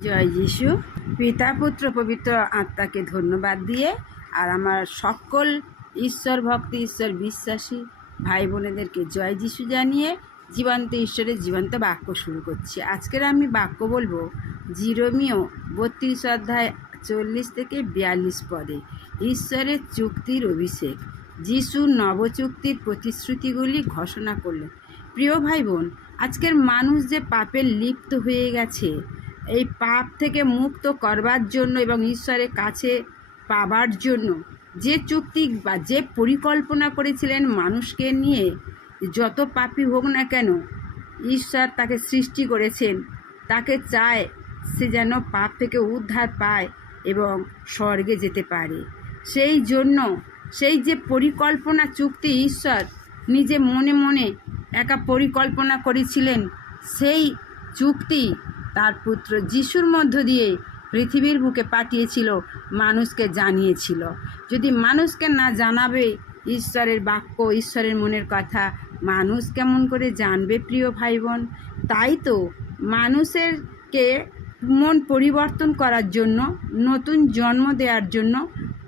জয় যিশু, পিতা, পুত্র, পবিত্র আত্মাকে ধন্যবাদ দিয়ে আর আমার সকল ঈশ্বর ভক্তি, ঈশ্বর বিশ্বাসী ভাই বোনেদেরকে জয় যিশু জানিয়ে জীবন্ত ঈশ্বরের জীবন্ত বাক্য শুরু করছি। আজকের আমি বাক্য বলব জিরোমিও বত্রিশ অধ্যায় চল্লিশ থেকে বিয়াল্লিশ পদে, ঈশ্বরের চুক্তির অভিষেক। যিশুর নবচুক্তির প্রতিশ্রুতিগুলি ঘোষণা করলেন। প্রিয় ভাই বোন, আজকের মানুষ যে পাপের লিপ্ত হয়ে গেছে এই পাপ থেকে মুক্ত করবার জন্য এবং ঈশ্বরের কাছে পাবার জন্য যে চুক্তি বা যে পরিকল্পনা করেছিলেন মানুষকে নিয়ে, যত পাপি হোক না কেন, ঈশ্বর তাকে সৃষ্টি করেছেন। তাকে চায় সে যেন পাপ থেকে উদ্ধার পায় এবং স্বর্গে যেতে পারে। সেই জন্য সেই যে পরিকল্পনা চুক্তি ঈশ্বর নিজে মনে মনে একা পরিকল্পনা করেছিলেন, সেই চুক্তি তার পুত্র যিশুর মধ্য দিয়ে পৃথিবীর বুকে পাঠিয়েছিল, মানুষকে জানিয়েছিল। যদি মানুষকে না জানাবে ঈশ্বরের বাক্য, ঈশ্বরের মনের কথা, মানুষ কেমন করে জানবে প্রিয় ভাই বোন তাই তো মানুষেরকে মন পরিবর্তন করার জন্য, নতুন জন্ম দেওয়ার জন্য,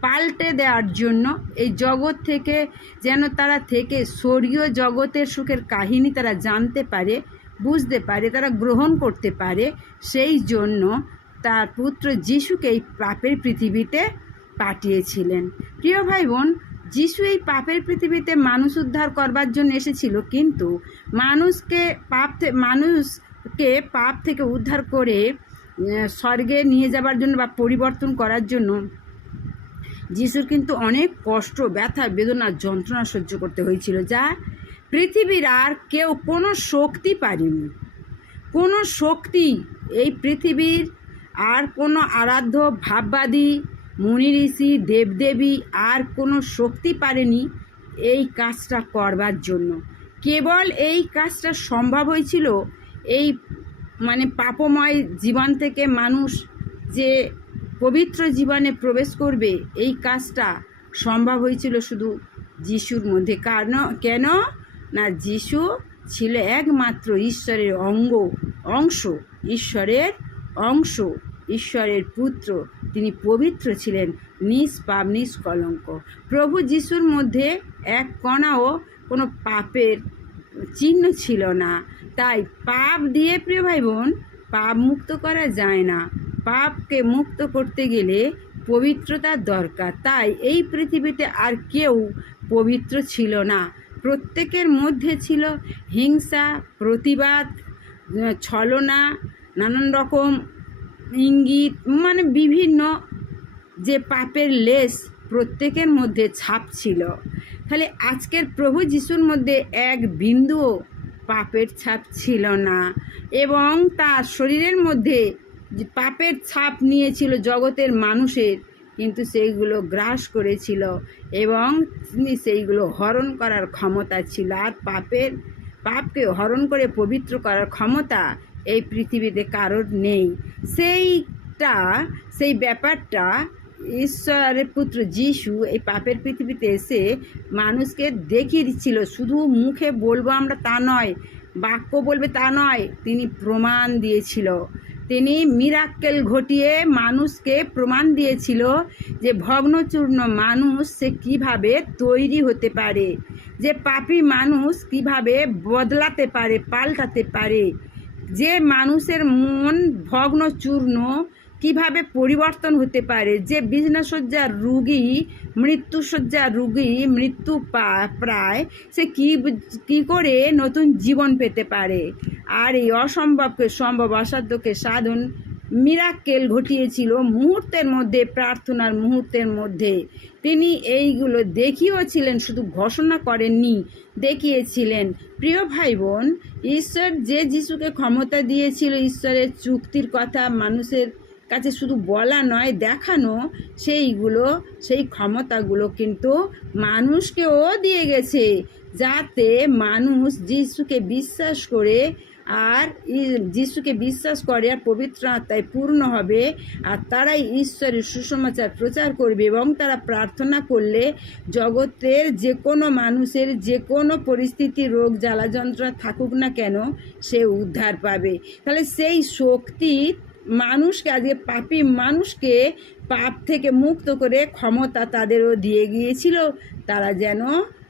পাল্টে দেওয়ার জন্য এই জগৎ থেকে যেন তারা থেকে স্বর্গীয় জগতের সুখের কাহিনী তারা জানতে পারে বুঝতে পারে, তারা গ্রহণ করতে পারে, সেই জন্য তার পুত্র যিশুকে এই পাপের পৃথিবীতে পাঠিয়েছিলেন। প্রিয় ভাই বোন যিশু এই পাপের পৃথিবীতে মানুষ উদ্ধার করবার জন্য এসেছিল, কিন্তু মানুষকে পাপ মানুষকে পাপ থেকে উদ্ধার করে স্বর্গে নিয়ে যাবার জন্য বা পরিবর্তন করার জন্য যিশুর কিন্তু অনেক কষ্ট, ব্যথা, বেদনা, যন্ত্রণা সহ্য করতে হয়েছিল। যা পৃথিবীর আর কেউ কোনো শক্তি পারেনি কোনো শক্তি এই পৃথিবীর আর কোনো আরাধ্য, ভাববাদী, মুনি ঋষি, দেবদেবী আর কোনো শক্তি পারেনি এই কাজটা করবার জন্য। কেবল এই কাজটা সম্ভব হয়েছিল এই মানে পাপময় জীবন থেকে মানুষ যে পবিত্র জীবনে প্রবেশ করবে, এই কাজটা সম্ভব হয়েছিল শুধু যিশুর মধ্যে। কারণ কেন? না যিশু ছিল একমাত্র ঈশ্বরের অঙ্গ, অংশ, ঈশ্বরের অংশ, ঈশ্বরের পুত্র। তিনি পবিত্র ছিলেন নিষ্পাপ নিষ্কলঙ্ক প্রভু যিশুর মধ্যে এক কণাও কোনো পাপের চিহ্ন ছিল না। তাই পাপ দিয়ে প্রিয় ভাই বোন, পাপ মুক্ত করা যায় না। পাপকে মুক্ত করতে গেলে পবিত্রতার দরকার। তাই এই পৃথিবীতে আর কেউ পবিত্র ছিল না। প্রত্যেকের মধ্যে ছিল হিংসা, প্রতিবাদ ছলনা, নানান রকম ইঙ্গিত মানে বিভিন্ন যে পাপের লেস প্রত্যেকের মধ্যে ছাপ ছিল। তাহলে আজকের প্রভু যিশুর মধ্যে এক বিন্দুও পাপের ছাপ ছিল না এবং তার শরীরের মধ্যে পাপের ছাপ নিয়েছিল জগতের মানুষের কিন্তু সেইগুলো গ্রাস করেছিল এবং তিনি সেইগুলো হরণ করার ক্ষমতা ছিল। আর পাপের, পাপকে হরণ করে পবিত্র করার ক্ষমতা এই পৃথিবীতে কারোর নেই। সেইটা, সেই ব্যাপারটা ঈশ্বরের পুত্র যিশু এই পাপের পৃথিবীতে এসে মানুষকে দেখিয়ে দিচ্ছিল। শুধু মুখে বলব আমরা তা নয়, বাক্য বলবে তা নয়, তিনি প্রমাণ দিয়েছিল। তিনি মিরাক্কেল ঘটিয়ে মানুষকে প্রমাণ দিয়েছিল যে ভগ্নচূর্ণ মানুষ সে কীভাবে তৈরি হতে পারে, যে পাপী মানুষ কীভাবে বদলাতে পারে, পাল্টাতে পারে, যে মানুষের মন ভগ্নচূর্ণ কীভাবে পরিবর্তন হতে পারে, যে বিছনাসজ্জার রুগী মৃত্যুসজ্জার রুগী, মৃত্যু পা- প্রায় সে কি কি করে নতুন জীবন পেতে পারে। আর এই অসম্ভবকে, সম্ভব অসাধ্যকে সাধন মিরাক্কেল ঘটিয়েছিল মুহূর্তের মধ্যে, প্রার্থনার মুহূর্তের মধ্যে। তিনি এইগুলো দেখিয়েছিলেন, শুধু ঘোষণা করেননি, দেখিয়েছিলেন। প্রিয় ভাই বোন ঈশ্বর যে যিশুকে ক্ষমতা দিয়েছিল, ঈশ্বরের চুক্তির কথা মানুষের কাছে শুধু বলা নয়, দেখানো, সেইগুলো, সেই ক্ষমতাগুলো কিন্তু মানুষকেও দিয়ে গেছে। যাতে মানুষ যিশুকে বিশ্বাস করে আর যিশুকে বিশ্বাস করে আর পবিত্র আত্মায় পূর্ণ হবে আর তারাই ঈশ্বরের সুসমাচার প্রচার করবে এবং তারা প্রার্থনা করলে জগতের যে কোনো মানুষের যে কোনো পরিস্থিতি, রোগ, জ্বালা যন্ত্রণা থাকুক না কেন সে উদ্ধার পাবে। তাহলে সেই শক্তি মানুষকে, আজকে পাপী মানুষকে পাপ থেকে মুক্ত করে ক্ষমতা তাদেরও দিয়ে গিয়েছিল। তারা যেন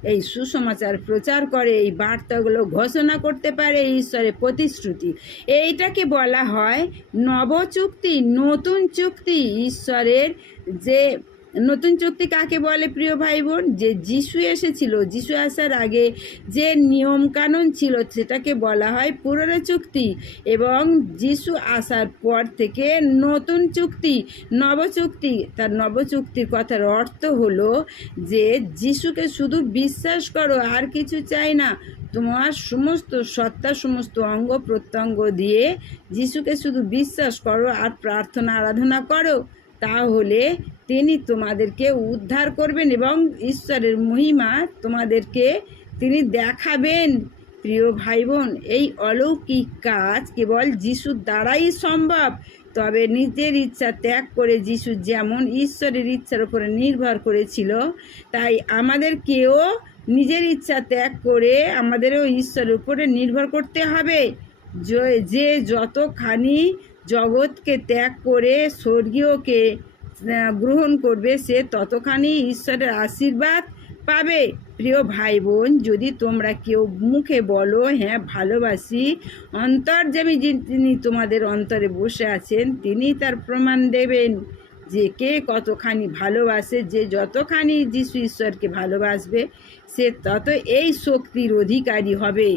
এই সুসমাচার প্রচার করে, এই বার্তাগুলো ঘোষণা করতে পারে ঈশ্বরের প্রতিশ্রুতি। এইটাকে বলা হয় নব চুক্তি নতুন চুক্তি, ঈশ্বরের যে নতুন চুক্তি কাকে বলে, প্রিয় ভাই বোন যে যিশু এসেছিল, যিশু আসার আগে যে নিয়ম কানুন ছিল, সেটাকে বলা হয় পুরনো চুক্তি এবং যিশু আসার পর থেকে নতুন চুক্তি, নব চুক্তি। তার নব চুক্তির কথার অর্থ হলো যে যিশুকে শুধু বিশ্বাস করো, আর কিছু চাই না। তোমার সমস্ত সত্তা, সমস্ত অঙ্গ প্রত্যঙ্গ দিয়ে যিশুকে শুধু বিশ্বাস করো আর প্রার্থনা, আরাধনা করো। তাহলে তিনি তোমাদেরকে উদ্ধার করবেন এবং ঈশ্বরের মহিমা তোমাদেরকে তিনি দেখাবেন। প্রিয় ভাই বোন এই অলৌকিক কাজ কেবল যিশুর দ্বারাই সম্ভব। তবে নিজের ইচ্ছা ত্যাগ করে যিশু যেমন ঈশ্বরের ইচ্ছার উপরে নির্ভর করেছিল, তাই আমাদেরকেও নিজের ইচ্ছা ত্যাগ করে আমাদেরও ঈশ্বরের উপরে নির্ভর করতে হবে। য- যে যতখানি জগৎকে ত্যাগ করে স্বর্গীয়কে গ্রহণ করবে, সে ততখানি ঈশ্বরের আশীর্বাদ পাবে। প্রিয় ভাই বোন যদি তোমরা কেউ মুখে বলো হ্যাঁ ভালোবাসি অন্তর্যামী যিনি তোমাদের অন্তরে বসে আছেন, তিনি তার প্রমাণ দেবেন যে কে কতখানি ভালোবাসে, যে যতখানি যিশু ঈশ্বরকে ভালোবাসবে, সে তত এই শক্তির অধিকারী হবে।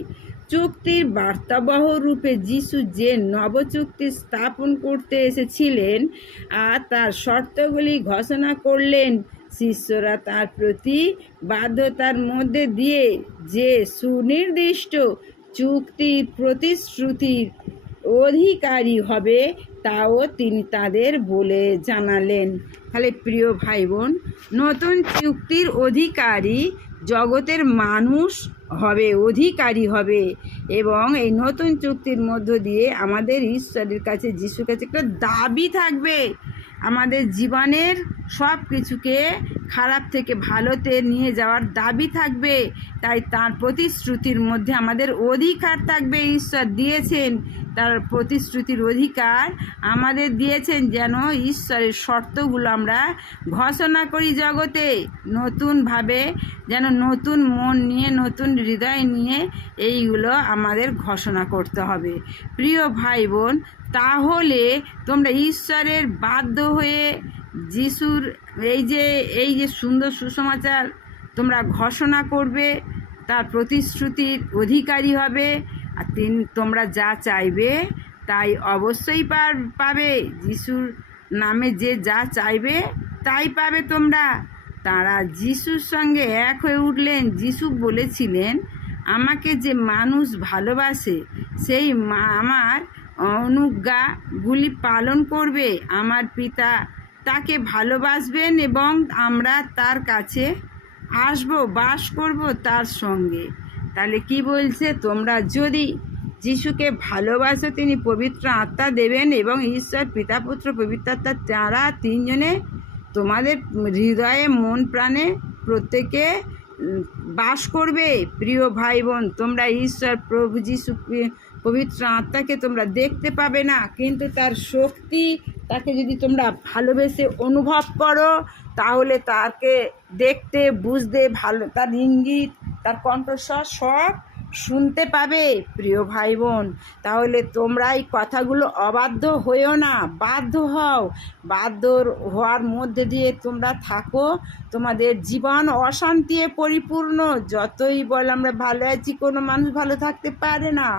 চুক্তির বার্তাবহ রূপে যিশু যে নবচুক্তি স্থাপন করতে এসেছিলেন আর তার শর্তগুলি ঘোষণা করলেন, শিষ্যরা তার প্রতি বাধ্যতার মধ্যে দিয়ে যে সুনির্দিষ্ট চুক্তির প্রতিশ্রুতির অধিকারী হবে তাও তিনি তাদের বলে জানালেন। তাহলে প্রিয় ভাই বোন, নতুন চুক্তির অধিকারী জগতের মানুষ হবে, অধিকারী হবে এবং এই নতুন চুক্তির মধ্য দিয়ে আমাদের ঈশ্বরের কাছে, যিশুর কাছে একটা দাবি থাকবে। আমাদের জীবনের সব কিছুকে খারাপ থেকে ভালোতে নিয়ে যাওয়ার দাবি থাকবে। তাই তার প্রতিশ্রুতির মধ্যে আমাদের অধিকার থাকবে, ঈশ্বর দিয়েছেন। তার প্রতিশ্রুতির অধিকার আমাদের দিয়েছেন যেন ঈশ্বরের শর্তগুলো আমরা ঘোষণা করি জগতে। নতুনভাবে যেন নতুন মন নিয়ে, নতুন হৃদয় নিয়ে এইগুলো আমাদের ঘোষণা করতে হবে। প্রিয় ভাই বোন, তাহলে তোমরা ঈশ্বরের বাধ্য হয়ে যিশুর এই যে এই যে সুন্দর সুসমাচার, তোমরা ঘোষণা করবে, তার প্রতিশ্রুতির অধিকারী হবে, আর তিন, তোমরা যা চাইবে তাই অবশ্যই পাবে। যিশুর নামে যে যা চাইবে তাই পাবে তোমরা। তারা যিশুর সঙ্গে এক হয়ে উঠলেন। যিশু বলেছিলেন, আমাকে যে মানুষ ভালোবাসে, সেই আমার অনুজ্ঞাগুলি পালন করবে। আমার পিতা তাকে ভালোবাসবেন এবং আমরা তার কাছে আসব, বাস করব তার সঙ্গে। তাহলে কি বলছে? তোমরা যদি যিশুকে ভালোবাসো, তিনি পবিত্র আত্মা দেবেন এবং ঈশ্বর পিতা, পুত্র, পবিত্র আত্মা, তারা তিনজনে তোমাদের হৃদয়ে, মন, প্রাণে প্রত্যেকে বাস করবে। প্রিয় ভাই বোন তোমরা ঈশ্বর প্রভু যিশু পবিত্র আত্মাকে তোমরা দেখতে পাবে না, কিন্তু তার শক্তি তাকে যদি তোমরা ভালোবেসে অনুভব করো, তাহলে তাকে দেখতে, বুঝতে ভালো, তার ইঙ্গিত, তার কণ্ঠস্বর সব শুনতে পাবে, প্রিয় ভাই বোন তাহলে তোমরা এই কথাগুলো অবাধ্য হয়েও না, বাধ্য হও। বাধ্য হওয়ার মধ্যে দিয়ে তোমরা থাকো। তোমাদের জীবন অশান্তি পরিপূর্ণ। যতই বল আমরা ভালো আছি, কোনো মানুষ ভালো থাকতে পারে না।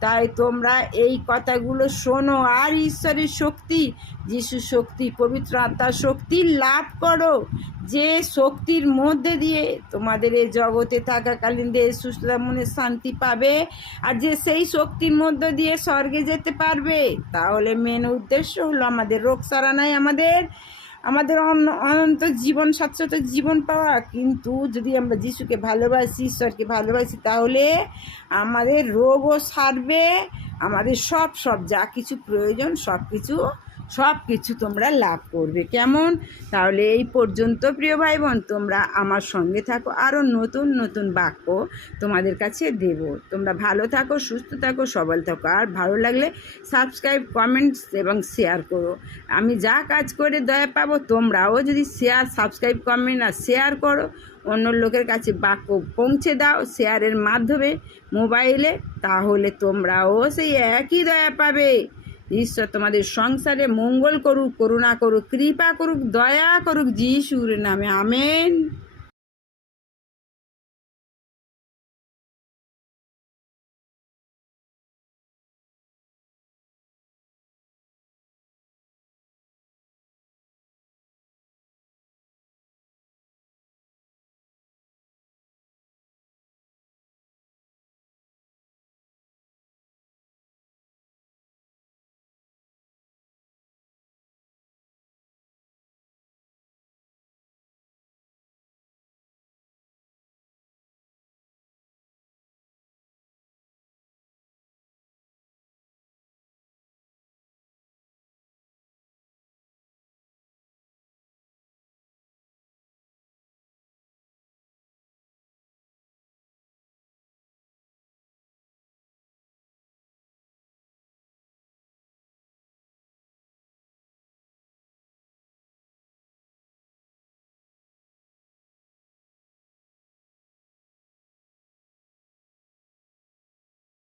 তাই তোমরা এই কথাগুলো শোনো। আর ঈশ্বরের শক্তি, যিশু শক্তি, পবিত্র আত্মার শক্তি লাভ করো। যে শক্তির মধ্যে দিয়ে তোমাদের এই জগতে থাকাকালীন দেহ সুস্থতা মনে শান্তি পাবে আর যে সেই শক্তির মধ্য দিয়ে স্বর্গে যেতে পারবে, তাহলে মেন উদ্দেশ্য হলো আমাদের রোগ সারানাই আমাদের। আমাদের অন- অনন্ত জীবন, শাশ্বত জীবন পাওয়া। কিন্তু যদি আমরা যিশুকে ভালোবাসি, ঈশ্বরকে ভালোবাসি, তাহলে আমাদের রোগও সারবে। আমাদের সব সব যা কিছু প্রয়োজন, সব কিছু সব কিছু তোমরা লাভ করবে। কেমন? তাহলে এই পর্যন্ত প্রিয় ভাই বোন তোমরা আমার সঙ্গে থাকো। আরও নতুন নতুন বাক্য তোমাদের কাছে দেব। তোমরা ভালো থাকো, সুস্থ থাকো, সবল থাকো। আর ভালো লাগলে সাবস্ক্রাইব কমেন্টস এবং শেয়ার করো। আমি যা কাজ করে দয়া পাবো, তোমরাও যদি শেয়ার সাবস্ক্রাইব কমেন্ট আর শেয়ার করো, অন্য লোকের কাছে বাক্য পৌঁছে দাও শেয়ারের মাধ্যমে মোবাইলে, তাহলে তোমরাও সেই একই দয়া পাবে। ঈশ্বর তোমাদের সংসারে মঙ্গল করুক করুণা করুক কৃপা করুক দয়া করুক যিশুর নামে আমেন।